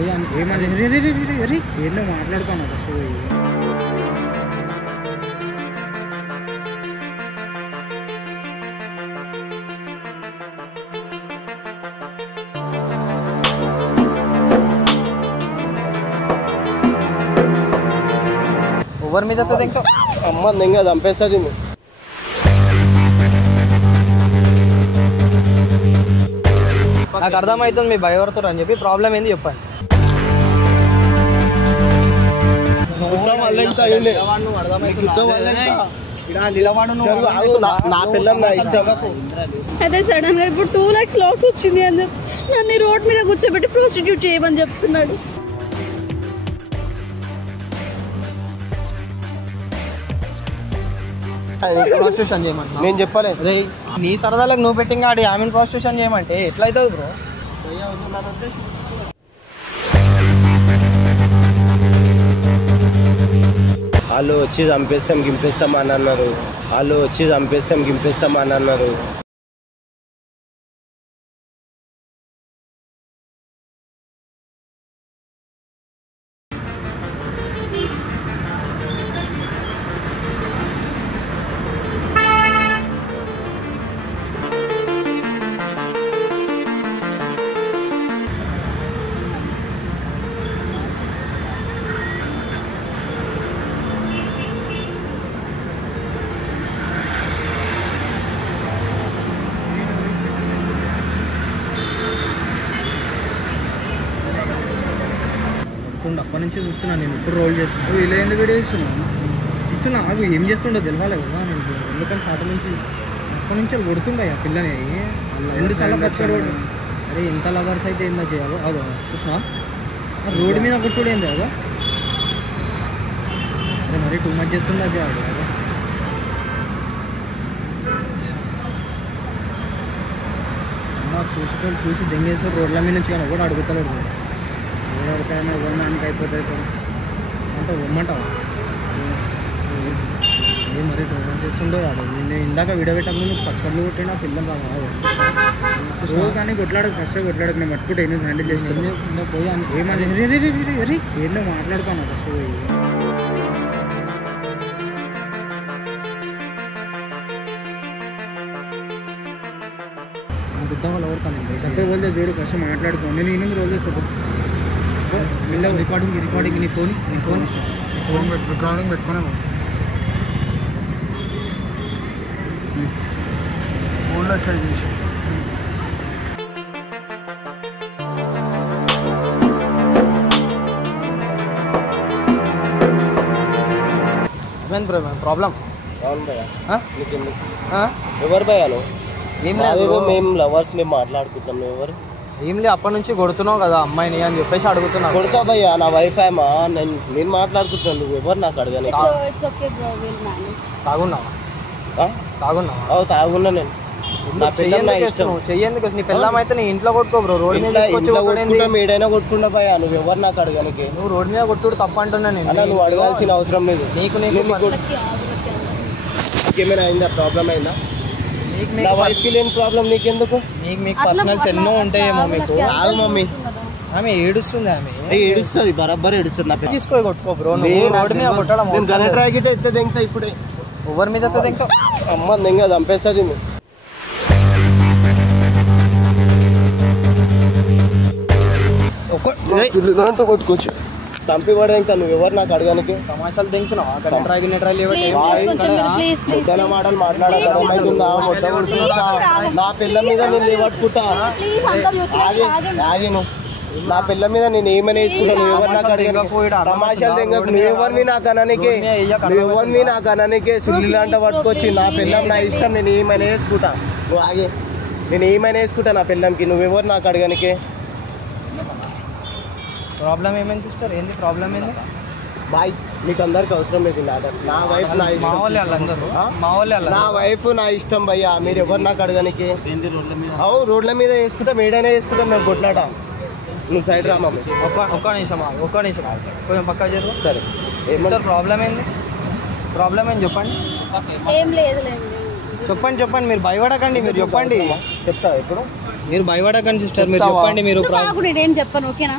ఏమని ఏంటో మాట్లాడుతాను అసలు. ఎవరి మీద ఇంకా అమ్మ ఇంకా చంపేస్తుంది. నాకు అర్థమవుతుంది మీ భయపడుతారు అని చెప్పి. ప్రాబ్లం ఏంది చెప్పండి. అదే సడన్ గా ఇప్పుడు 2 lakhs లాస్ వచ్చింది అని చెప్పి నన్ను రోడ్ మీద కూర్చోబెట్టి ప్రాస్టిట్యూట్ చేయమని చెప్తున్నాడు. ప్రాస్టిట్యూషన్ చేయమంటా నేను చెప్పలే. అదే నీ సరదాలకు నువ్వు పెట్టింగ్ ఆడి ఆమెను ప్రాస్టిట్యూషన్ చేయమంటే ఎట్లయితుంది బ్రో? వాళ్ళు వచ్చి గింపేస్తాం అని అన్నారు. అప్పటి నుంచి చూస్తున్నాను నేను. ఇప్పుడు రోల్ చేస్తున్నాను. ఇలా ఎందుకు వీడియో ఇస్తున్నా అవి ఏం చేస్తుండో తెలియాలి కదా. నేను ఎందుకంటే స్టార్ట్ నుంచి అప్పటి నుంచి కొడుతుండే ఆ పిల్లని 2 సార్లు పచ్చాడు. అరే ఎంత లవర్స్ అయితే ఏందో చేయాలో అదో చూసినా రోడ్డు మీద కొట్టుడు ఏంది అదో. అరే మరీ 2 మచ్ చేస్తుండే చేయాలి కదా. చూసి దెంగేస్తే రోడ్ల మీద నుంచి కానీ కూడా అడుగుతలేడు. ఎవరికైనా ఇవ్వడానికి అయిపోతుంది అంటే ఇమ్మంటావా? ఏ మరీ ట్రోల్ చేస్తుండో కాదు. నేను ఇందాక వీడియో పెట్టకుండా నువ్వు పచ్చళ్ళు కొట్టినా పిల్లలు బాగా కానీ కొట్లాడకు. ఫస్ట్ కొట్లాడకు. నేను పట్టుకుంటే ఎన్ని హ్యాండిల్ చేసి పోయి ఏమని ఏందో మాట్లాడుతాను ఫస్ట్ పోయి. బుద్ధ వాళ్ళు ఎవరుతాను తప్పే పోతే చూడు ఫస్ట్ మాట్లాడుకో. నేను ఈయన రోజు చేస్తాను రికార్డింగ్ నీ ఫోన్ రికార్డింగ్ పెట్టుకున్నాను. ఫోన్లో సైడ్ చేసి ప్రాబ్లం అవును భయ్యా. ఎవరు భయ్యాను? ఏం లేదు, మేము లవర్స్ మేము మాట్లాడుకుంటాం. ఎవరు ఏం లేదు. అప్పటి నుంచి కొడుతున్నావు కదా అమ్మాయిని అని చెప్పేసి అడుగుతున్నా. కొడుకా భయ్యా? నా వైఫ్ ఏమా? నేను మాట్లాడుకుంటున్నాను. నువ్వు ఎవరు నాకు అడగాలి? తాగున్నావా? తాగున్నా నేను. నా చెయ్యేందుకు నీ పిల్లం అయితే నీ ఇంట్లో కొట్టుకో బ్రో. రోడ్ మీద కొట్టుకుంటా ఏడైనా కొట్టుకుంటా భయ్యా. నువ్వు ఎవరు నాకు అడగానికి? నువ్వు రోడ్ మీద కొట్టుడు తప్ప అంటున్నా నేను. అలా నువ్వు అడగాల్సిన అవసరం లేదు. నీకేమైనా అయిందా? ప్రాబ్లం అయిందా? నా వైఫ్కి లేని ప్రాబ్లం నీకెందుకు? మీకు పర్సనల్స్ ఎన్నో ఉంటాయేమో మీకు. కాదు మమ్మీ, ఆమె ఏడుస్తుంది. ఏడుస్తుంది, బరాబర్ ఏడుస్తుంది. నా తీసుకొని కొట్టుకో బ్రో. రోడ్ మీద కొట్టడం గనట్రాగిట ఎత్తే దెంగతా ఇప్పుడే. ఎవరి మీద ఇంకా అమ్మ దెంగ చంపేస్తుంది. కొట్టుకోవచ్చు. చంపి పడే ఇంకా నువ్వు ఎవరు నాకు అడగానికి? తమాషాలు దింకున్నావా? మాటలు మాట్లాడతా. నా పిల్ల మీద నేను లేవట్టుకుంటా. ఆగిను. నా పిల్ల మీద నేను ఏమైనా వేసుకుంటా. నువ్వు ఎవరు నాకు అడగానికి? తమాషాలు దింగకు. నువ్వు ఎవరిని నాకు అననికే? సుల్లిలాంట పట్టుకొచ్చి నా పిల్లం నా ఇష్టం. నేను ఏమైనా వేసుకుంటా. నువ్వు ఆగే. నేను ఏమైనా వేసుకుంటా నా పిల్లంకి. నువ్వెవరు నాకు అడగానికి? ప్రాబ్లం ఏమైంది సిస్టర్? ఏంది ప్రాబ్లం ఏంది? బాయ్, మీకు అందరికి అవసరం లేదు. నా వైఫ్ నా ఇష్టం. నా వైఫ్ నా ఇష్టం భయ్యా. మీరు ఎవరు నాకు అడగానికి? అవు రోడ్ల మీద వేసుకుంటాం, ఏడైనా వేసుకుంటాం. మేము కొట్లాట. నువ్వు సైడ్ రా మాకు. ఒక్క నిమిషం కొంచెం పక్కా చెప్పు. సరే సిస్టర్ ప్రాబ్లం ఏంది? చెప్పండి. చెప్పండి. మీరు భయపడకండి. మీరు చెప్పండి. చెప్తా ఇప్పుడు. మీరు భయపడకండి సిస్టర్. మీరు చెప్పండి. మీరు నేను చెప్పను. ఓకేనా?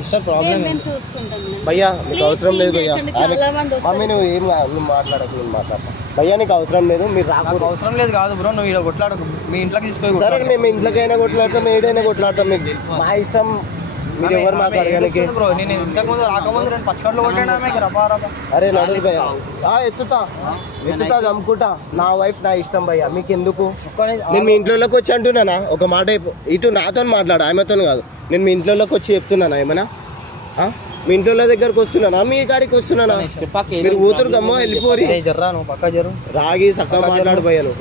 సిస్టర్ ప్రాబ్లం మేము చూసుకుంటాం భయ్యా నీకు అవసరం లేదు భయ్యా చాలా మంది మమ్మీ నువ్వు ఏం నువ్వు మాట్లాడకు నేను మాట్లాడతా భయ్యా నీకు అవసరం లేదు మీరు రాకూడదు అవసరం లేదు కాదు బ్రో నువ్వు ఇక్కడ కొట్లాడకు మీ ఇంట్లోకి తీసుకొని సరే మేము ఇంట్లోకైనా కొట్లాడతాం ఏడైనా కొట్లాడతాం మీకు మా ఇష్టం మీరు ఎవరు మాకు అడగడానికి బ్రో నేను ఇంతకు ముందు రాకముందు నేను పచ్చకట్లు కొట్టాను ఆమెకి రపా అరే నడు భయ్యా ఎత్తుతా చంపుకుంటా నా వైఫ్ నా ఇష్టం భయ్యా మీకు ఎందుకు నేను మీ ఇంట్లోకి వచ్చి అంటున్నానా ఒక మాట ఇటు నాతో మాట్లాడు ఆమెతో కాదు నేను మీ ఇంట్లోకి వచ్చి చెప్తున్నానా ఏమన్నా మీ ఇంట్లో దగ్గరకు వస్తున్నానా మీ కాడికి వస్తున్నానా మీరు ఊతురు గమ్మ వెళ్ళిపోరి జర్రా నువ్వు పక్క జరు రాగి చక్కగా మాట్లాడు భయ్యాను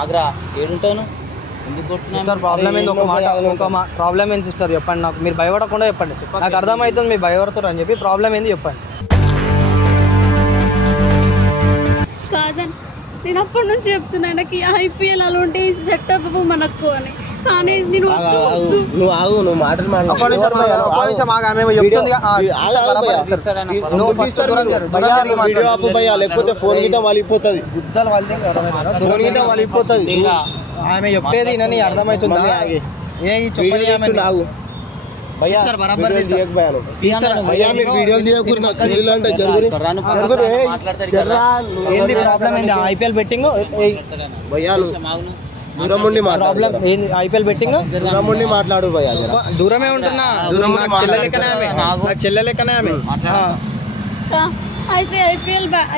ఆగ్రా ఏడుంటాను సిస్టర్ ప్రాబ్లం ఏంది ఒక మాట ప్రాబ్లం ఏంది సిస్టర్ చెప్పండి నాకు మీరు భయపడకుండా చెప్పండి నాకు అర్థమవుతుంది మీరు భయపడతారు అని చెప్పి ప్రాబ్లం ఏంది చెప్పండి కాదని నేను అప్పటి నుంచి చెప్తున్నా నాకు ఐపీఎల్ అలాంటి సెటప్ మనకు అని కానీ నేను నువ్వు ఆగు నువ్వు మాటలు వీడియో ఆపు భయ్యా లేకపోతే ఫోన్ గిట్ట వాలిపోతుంది ఫోన్ గిట్ట వాలిపోతుంది ఆమె చెప్పేది నన్ను అర్థమవుతుందా ఆగు ఏంది ప్రాబ్లం ఏంది ఐపీఎల్ బెట్టింగ్ దూరం ఉండి ప్రాబ్లం ఏంది ఐపీఎల్ బెట్టింగ్ దూరం ఉండి మాట్లాడు భయ్యా దూరమే ఉంటున్నా నాకు చెల్లె లెక్కనే ఆమె అయితే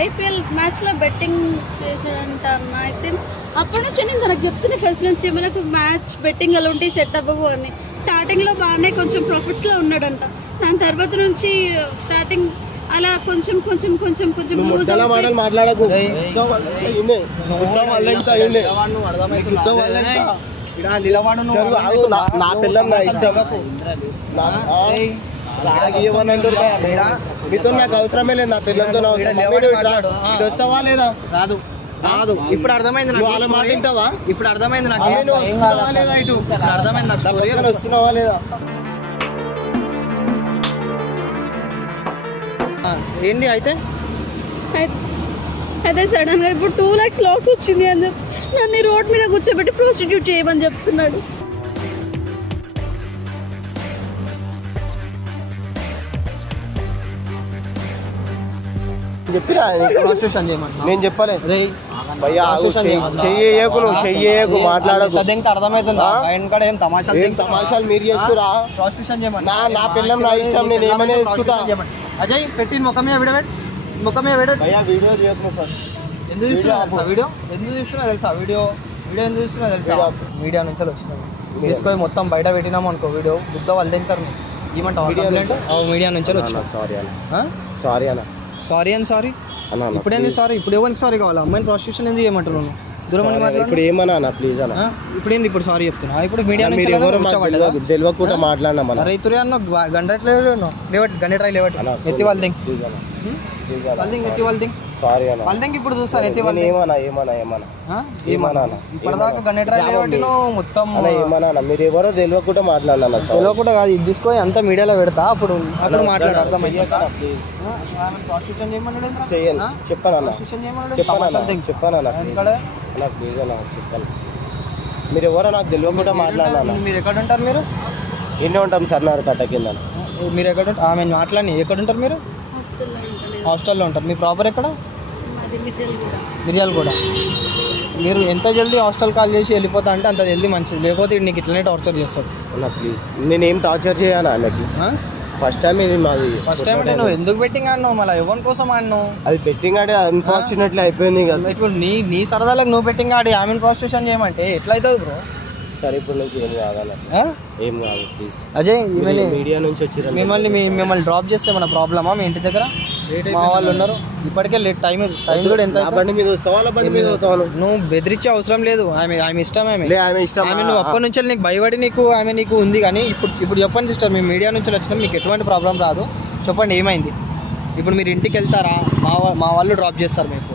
ఐపీఎల్ మ్యాచ్ లో బెట్టింగ్ చేశాడంట అన్న అయితే అప్పటి నుంచి నేను తనకు చెప్తున్నా ఫస్ట్ నుంచి మనకు మ్యాచ్ బెట్టింగ్ అలా ఉంటే సెట్ అవ్వవు అని స్టార్టింగ్ లో బాగానే కొంచెం ప్రాఫిట్స్ లో ఉన్నాడంట దాని తర్వాత నుంచి స్టార్టింగ్ అలా కొంచెం కొంచెం కొంచెం కొంచెం మాట్లాడకు నా పిల్లం నా ఇష్టం మీతో నాకు అవసరమే లేదు నా పిల్లలతో వస్తావా లేదా రాదు రాదు ఇప్పుడు అర్థమైంది వాళ్ళ మాట వింటావా ఇప్పుడు అర్థమైంది నాకు లేదా ఇటు అర్థమైంది నాకు వస్తున్నావా లేదా ఏంటి అయితే అయితే సడన్ గా ఇప్పుడు 2 lakhs లాస్ వచ్చింది అని చెప్పి నన్ను రోడ్ మీద కూర్చోబెట్టి ప్రాస్టిట్యూట్ చేయమని చెప్తున్నాడు చెప్పిరా నేను చెప్పలే భయ్యా చెయ్యకు నువ్వు చెయ్యకు మాట్లాడకు అర్థమవుతుందా ఏం తమాషాలు మీరు చేస్తురా నా పిల్లం నా ఇష్టం నేను ఏమైనా చేసుకుంటా అజయ్ పెట్టి ముఖమే వీడియో ఎందుకు తీస్తున్నా వీడియో ఎందుకు తీస్తున్నా తెలుసా వీడియో ఎందుకు తీస్తున్నా తెలుసా మీడియా నుంచి వచ్చినాము తీసుకొని మొత్తం బయట పెట్టినాము అనుకో వీడియో బుద్ధ వాళ్ళు తింటారు ఏమంటావు మీడియా నుంచి వచ్చినా సారీ అన్న సారీ ఇప్పుడేంది సారీ ఇప్పుడు ఎవరికి సారీ కావాలి అమ్మాయిని ప్రాస్టిట్యూషన్ ఎందుకు చేయమంటున్నాను దూరం ఇప్పుడు ఏమన్నా ప్లీజ్ అన్న ఇప్పుడు ఏంది ఇప్పుడు సారీ చెప్తున్నా ఇప్పుడు మీడియా తెలియకుండా మాట్లాడినా రైతురే అన్న గండెట్రాయి లేవట్ ఎత్తి వాళ్ళ సారీ అన్న వాళ్ళ ఇప్పుడు చూస్తాను ఎత్తి వాళ్ళు ఏమన్నా ఇప్పటిదాకా గండెట్రాయి లేవట్ మొత్తం ఏమన్నా మీరు ఎవరో తెలియకుండా మాట్లాడినా తెలియకుండా కాదు ఇది తీసుకొని అంతా మీడియాలో పెడతా అప్పుడు మాట్లాడు అర్థమైంది చెప్పాను మీరు ఎవరో నాకు తెలియకుండా మాట్లాడినా మీరు ఎక్కడ ఉంటారు మీరు ఎన్ని ఉంటాం సార్ నా కట్ట కింద మీరు ఎక్కడ ఆమె మాట్లాడి ఎక్కడ ఉంటారు మీరు హాస్టల్లో ఉంటారు మీ ప్రాపర్ ఎక్కడ మిర్యాలగూడ మీరు ఎంత జల్దీ హాస్టల్ కాల్ చేసి వెళ్ళిపోతా అంటే అంత జల్దీ మంచిది లేకపోతే నీకు ఇట్లనే టార్చర్ చేస్తాడు ప్లీజ్ నేనేం టార్చర్ చేయను ఆయనకి ఫస్ట్ టైం ఇది మాది ఫస్ట్ టైం అంటే నువ్వు ఎందుకు బెట్టింగ్ ఆడినావు మళ్ళీ ఎవరి కోసం ఆడినావు అది బెట్టింగ్ ఆడే అన్ఫార్చునేట్లీ అయిపోయింది కదా ఇప్పుడు నీ సరదాలకు నువ్వు బెట్టింగ్ ఆడి ఆమెను ప్రాస్టిట్యూషన్ చేయమంటే ఎట్లా అవుతుంది బ్రో సరే ఇప్పుడు నుంచి ఏం కావాలి ఏం కాదు ప్లీజ్ అజయ్ మీడియా నుంచి వచ్చి మిమ్మల్ని డ్రాప్ చేస్తే మన ప్రాబ్లమా మీ ఇంటి దగ్గర మా వాళ్ళు ఉన్నారు ఇప్పటికే టైం కూడా ఎంత బండి మీద వస్తావా బండి మీద వస్తాను నువ్వు బెదిరించే అవసరం లేదు ఆమె ఇష్టం ఆమె ఇష్టం నువ్వు అప్పటి నుంచి నీకు భయపడి నీకు ఉంది కానీ ఇప్పుడు చెప్పండి సిస్టర్ మీ మీడియా నుంచి వచ్చినా మీకు ఎటువంటి ప్రాబ్లం రాదు చెప్పండి ఏమైంది ఇప్పుడు మీరు ఇంటికి వెళ్తారా మా వాళ్ళు డ్రాప్ చేస్తారు మీకు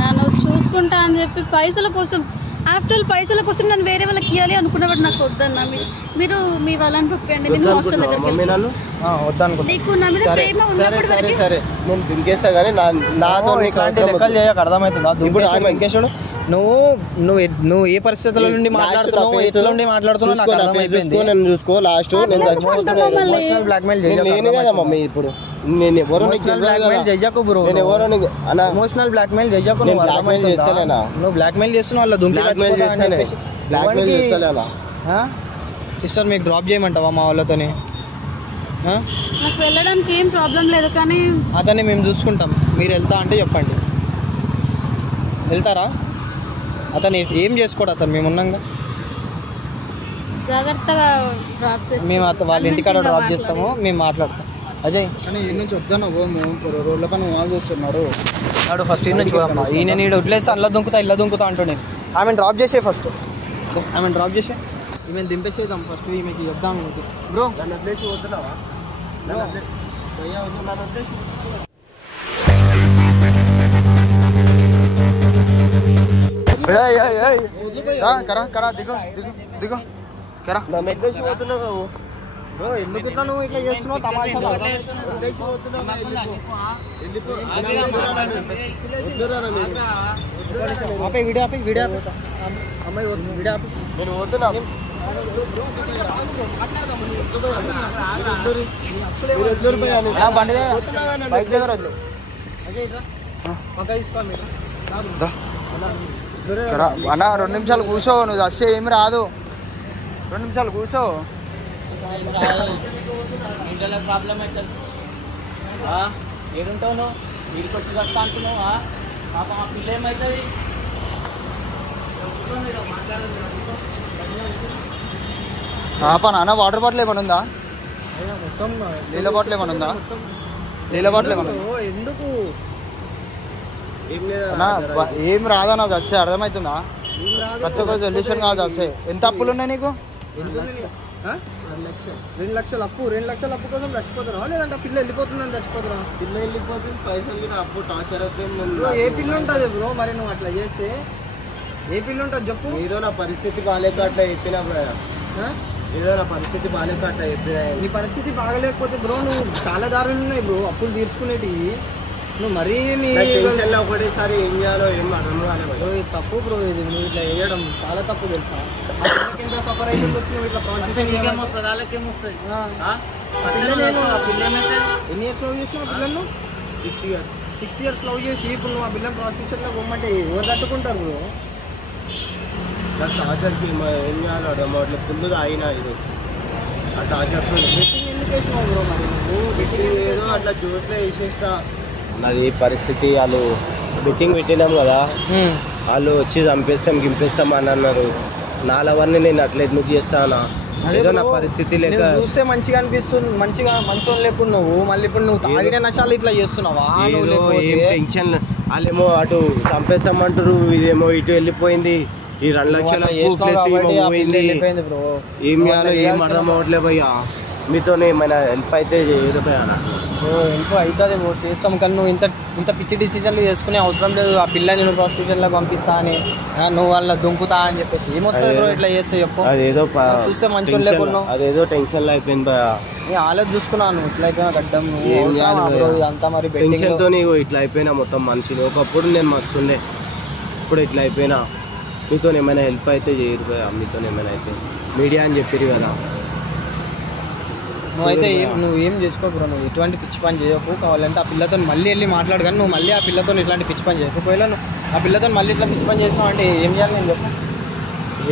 నన్ను చూసుకుంటా అని చెప్పి పైసల కోసం ఆఫ్టర్ పైసల కోసం నన్ను వేరే వాళ్ళకి ఇవ్వాలి అనుకున్నవాడు నాకు వద్దన్నా మీరు మీ వాళ్ళని పంపండి నేను హాస్టల్ దగ్గరికి నీకు నా మీద ప్రేమ ఉన్నప్పుడు సరే నేను దింకేస్తా కానీ నాతో లెక్కలు చేయక అర్థమవుతుందా ఇప్పుడు ఇంకేసాడు నువ్వు ఏ పరిస్థితుల నుండి మాట్లాడుతున్నావు, ఎట్లా నుండి మాట్లాడుతున్నావు నాకు అర్థమైపోయింది. నన్ను చూసుకో లాస్ట్ ఎమోషనల్ బ్లాక్మెయిల్ నేను కదా మమ్మీ. ఇప్పుడు నేను ఎవరో బ్లాక్మెయిల్ చేయకు బ్రో, నేను ఎవరో ఎమోషనల్ బ్లాక్మెయిల్ చేయకు. నువ్వు బ్లాక్మెయిల్ చేస్తున్నావు వాళ్ళ బ్లాక్మెయిల్ చేస్తానా? సిస్టర్ మీకు డ్రాప్ చేయమంటావా మా వాళ్ళతోని? నాకు వెళ్ళడానికి ఏం ప్రాబ్లం లేదు, కానీ అతన్ని మేము చూసుకుంటాం. మీరు వెళ్తా అంటే చెప్పండి, వెళ్తారా? అతను ఏం చేసుకోడు, అతను మేము ఉన్నాగా. జాగ్రత్తగా డ్రాప్ చేస్తాం. మేము వాళ్ళ ఇంటికాడ డ్రాప్ చేస్తాము, మేము మాట్లాడతాం. అజయ్ కానీ ఈ నుంచి వద్దాను రోడ్ల పని వాళ్ళు చూస్తున్నారు. నాడు ఫస్ట్ ఈ నుంచి చూడమ్మా. ఈయన నీడు వదిలేసి అల్ల దుంకుతా అంటూ నేను ఆమెను డ్రాప్ చేసే ఫస్ట్. ఆమెను డ్రాప్ చేసే ఈమెను దింపేసేద్దాం ఫస్ట్. ఈమెకి చెప్దాం ఈమెకి బ్రో నన్ను వదిలేసి పోతున్నావా? బ్రో ఎందుకు ఇట్లా నువ్వు ఇట్లా చేస్తున్నావు తమాషా? ఆపే వీడియో ఆపి అమ్మాయి వీడియో ఆపి. నేను పోతున్నా. బండి బైక్ దగ్గర వద్దు. అన్న 2 నిమిషాలు కూర్చో, నువ్వు వస్తే ఏమి రాదు. 2 నిమిషాలు కూర్చో. ఇంట్లో ప్రాబ్లం అవుతుంది. ఏడుంటావు నువ్వు? వీడికి వచ్చి వస్తా అంటున్నావు. పాప మా పిల్ల ఏమవుతుంది? నాన్న వాటర్ బాటిల్ ఏమైనా ఉందా? నీళ్ళ బాటిల్ ఏమైనా ఉందా? నీళ్ళ బాటిల్ ఏమైనా ఎందుకు ఏం రాదా? నాకు వస్తే అర్థమవుతుందా? కొత్త సొల్యూషన్ కాదు వస్తే. ఎంత అప్పులు ఉన్నాయి నీకు? 2 లక్షల అప్పు. 2 లక్షల అప్పు కోసం చచ్చిపోతున్నావా, లేదంటే పిల్ల వెళ్ళిపోతుందని చచ్చిపోతున్నా? పిల్ల వెళ్ళిపోతుంది, పైసలు అప్పు టార్చర్ అవుతుంది. ఏ పిల్ల ఉంటుంది బ్రో? మరి నువ్వు అట్లా చేస్తే ఏ పిల్ల ఉంటుంది చెప్పు? ఏదో నా పరిస్థితి బాగాలేక అట్లా చెప్పినా బ్రో. ఏదో నా పరిస్థితి బాగాలేక అట్లా చెప్పినా. నీ పరిస్థితి బాగలేకపోతే బ్రో నువ్వు చాలా దారులు ఉన్నాయి బ్రో అప్పులు తీర్చుకునేటివి. నువ్వు మరీ నీ టెన్షన్లో ఒకటేసారి ఏం చేయాలో ఏం అర్థం కాలేదు. ఇది తప్పు బ్రో, ఇది నువ్వు ఇట్లా వేయడం చాలా తప్పు తెలుసా? ఎంత సఫర్ అవుతుంది వచ్చి నువ్వు ఇట్లా నీకేమొస్తుంది? వాళ్ళకేమొస్తుంది? ఎన్ని ఇయర్స్ లవ్ చేసినావు పిల్లలను? 6 years. 6 years లవ్ చేసి ఇప్పుడు నువ్వు ఆ పిల్లలు ప్రాస్టిట్యూషన్లో పోమంటే ఎవరు తట్టుకుంటారు బ్రో? నా టార్చర్కి ఏం చేయాలో అర్థం అవ్వట్లేదు. ఫుల్గా అయినా ఇది ఆ టార్చర్ బెట్టింగ్ ఎందుకు వేసినావు బ్రో? మరి నువ్వు ఏదో అట్లా జోట్లే వేసేస్తా. నాది పరిస్థితి. వాళ్ళు బెట్టింగ్ పెట్టినాం కదా, వాళ్ళు వచ్చి గింపేస్తాం అని అన్నారు. నాలవన్నీ నేను అట్లా ఎందుకు చేస్తానా? ఏదో నా పరిస్థితి లేక చూస్తే మంచిగా అనిపిస్తుంది, మంచోని లేకుండా నువ్వు మళ్ళీ ఇప్పుడు నువ్వు తాగిన నశాలు ఇట్లా చేస్తున్నావా? ఏం టెన్షన్. వాళ్ళేమో అటు చంపేస్తామంటారు, ఇదేమో ఇటు వెళ్ళిపోయింది. ఈ 2 లక్షల పోయింది. ఏం చేయాలో ఏం అర్థం అవ్వట్లే భయ్యా. మీతోనే ఏమైనా హెల్ప్ అయితే చేయదు భయ్యా. హెల్ప్ అవుతుంది చేస్తాం, కానీ నువ్వు ఇంత పిచ్చి డిసిజన్లు చేసుకునే అవసరం లేదు. ఆ పిల్లని నేను ప్రాస్టిట్యూషన్లో పంపిస్తా అని, నువ్వు వాళ్ళ దుంకుతా అని చెప్పేసి ఏమొస్తుంది బ్రో ఇట్లా చేస్తే చెప్పు? అదేదో చూస్తే మంచి లేకున్నావు, అదేదో టెన్షన్లో అయిపోయింది భయ్యా. నేను ఆలోచన చూసుకున్నాను ఇట్లా అయిపోయినా గడ్డం అంతా. మరి టెన్షన్తో ఇట్లా అయిపోయినా మొత్తం మనుషులు. ఒకప్పుడు నేను మస్తుండే, ఇప్పుడు ఇట్లా అయిపోయినా. మీతో ఏమైనా హెల్ప్ అయితే చేయరు భయ్యా. మీతో ఏమైనా అయితే మీడియా అని చెప్పారు కదా. నువ్వైతే నువ్వు ఏం చేసుకో బ్రో, నువ్వు ఇటువంటి పిచ్చి పని చేయకు. కావాలంటే ఆ పిల్లతో మళ్ళీ వెళ్ళి మాట్లాడు, కానీ నువ్వు మళ్ళీ ఆ పిల్లతో ఇట్లాంటి పిచ్చి పని చేయకు. ఒకవేళ నువ్వు ఆ పిల్లతో మళ్ళీ ఇట్లా పిచ్చి పని చేసినావు అంటే ఏం చేయాలి నేను చెప్పు?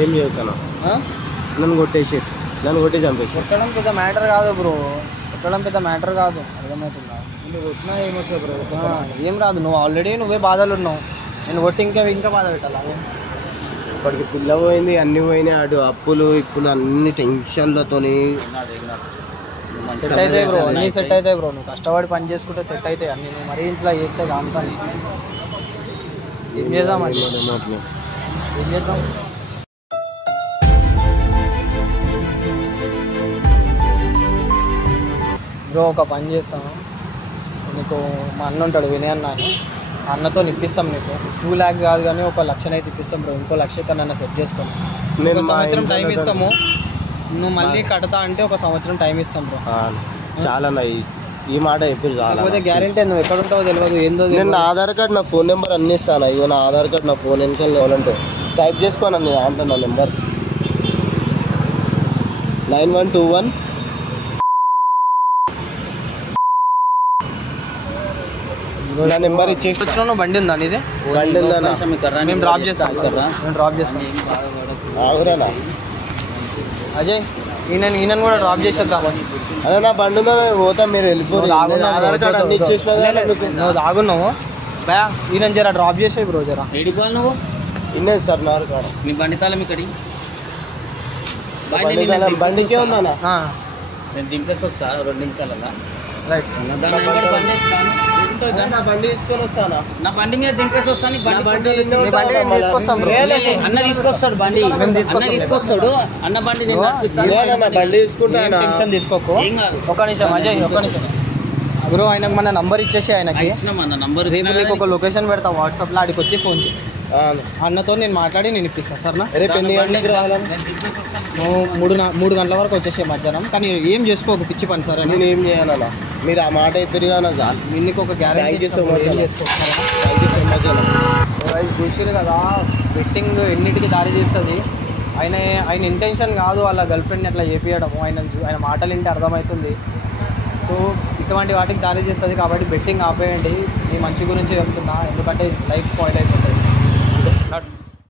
ఏం చేస్తాను? నన్ను కొట్టి చంపేసి. కొట్టడం పెద్ద మ్యాటర్ కాదు బ్రో, కొట్టడం పెద్ద మ్యాటర్ కాదు, అర్థమవుతుందా? నువ్వు కొట్టినా ఏమొస్తుంది బ్రో? ఏం రాదు. నువ్వు ఆల్రెడీ నువ్వే బాధలు ఉన్నావు, నేను కొట్టి ఇంకా బాధ పెట్టాలి. ఇప్పటికి పిల్ల పోయింది, అన్ని పోయినాయి. అటు అప్పులు ఇప్పులు అన్ని టెన్షన్లతోని. సెట్ అవుతాయి బ్రో, అన్నీ సెట్ అవుతాయి బ్రో. నువ్వు కష్టపడి పని చేసుకుంటే సెట్ అవుతాయి అన్నీ. నువ్వు మరీ ఇంట్లో చేస్తే కాంతా ఏం చేద్దాం అండి? ఏం చేద్దాం బ్రో? ఒక పని చేస్తాను నీకు. మా అన్న ఉంటాడు వినయ్ అన్న అని, అన్నతో ఇప్పిస్తాం నీకు. 2 lakhs కాదు కానీ 1 లక్ష అయితే ఇప్పిస్తాం బ్రో. ఇంకో 1 లక్ష అయితే నన్ను సెట్ చేసుకోండి. 1 సంవత్సరం టైం ఇస్తాము. నువ్వు మళ్ళీ కడతా అంటే 1 సంవత్సరం టైం ఇస్తాం బ్రో. చాలా ఈ మాట ఎప్పుడు చాలా గ్యారెంటీ నువ్వు ఎక్కడ ఉంటావో తెలియదు ఏందో నేను నా ఆధార్ కార్డ్ నా ఫోన్ నెంబర్ అన్ని ఇస్తాను. ఇగో నా ఆధార్ కార్డ్ నా ఫోన్ వెనకాల కావాలంటే టైప్ చేసుకోను నేను అంటే నా నెంబర్ 9121 నా నెంబర్ ఇచ్చేసి వచ్చిన బండి ఉందా ఇది బండి ఉందా మేము డ్రాప్ చేస్తాం ఆగురేనా అజయ్ ఈయన కూడా డ్రాప్ చేసేద్దాం. అదే నా బండి ఉందా పోతాం మీరు వెళ్ళిపోరు. ఆధార్ కార్డ్ అన్ని ఇచ్చేసిన నువ్వు ఆగున్నావు భయా ఈయన జరా డ్రాప్ చేసే బ్రో జరా ఏడిపోవాలి నువ్వు ఇన్నే సార్ నా కార్డు నీ బండి తాళం ఇక్కడి బండికే ఉందా నేను దింపేసి వస్తా 2 నిమిషాలన్నా. రైట్ నా బండి తీసుకొని వస్తానా నా బండి మీద దింపేసి వస్తాను. అన్న తీసుకొస్తాడు బండి అన్న తీసుకొస్తాడు అన్న బండి నేను నడిపిస్తాను. బండి తీసుకుంటా టెన్షన్ తీసుకోకు. ఏం కాదు ఒక నిమిషం అజయ్ ఒక నిమిషం బ్రో ఆయనకు మన నంబర్ ఇచ్చేసి ఆయనకి ఇచ్చినామన్న నంబర్ రేపు నీకు ఒక లొకేషన్ పెడతా వాట్సాప్లో ఆడికి వచ్చి ఫోన్ చేయి. అన్నతో నేను మాట్లాడి నేను ఇప్పిస్తాను సరేనా. రేపు ఎన్ని గంటలకు రావాలని నువ్వు 3 గంటల వరకు వచ్చేసే మధ్యాహ్నం. కానీ ఏం చేసుకోకు పిచ్చి పని సరే. నేను ఏం చేయాలన్నా మీరు ఆ మాట అయిపోయిగా నీకు ఒక గ్యారెంటీ ఏం చేసుకోవచ్చు చూసారు కదా బెట్టింగ్ ఎన్నిటికి దారి చేస్తుంది. ఆయన ఇంటెన్షన్ కాదు వాళ్ళ గర్ల్ ఫ్రెండ్ని అట్లా చేపియడం. ఆయన మాటలు వింటే అర్థమవుతుంది. సో ఇటువంటి వాటికి దారి చేస్తుంది. కాబట్టి బెట్టింగ్ ఆపేయండి. మీ మంచి గురించి చెప్తున్నా ఎందుకంటే లైఫ్ స్పాయిల్ అయిపోతుంది.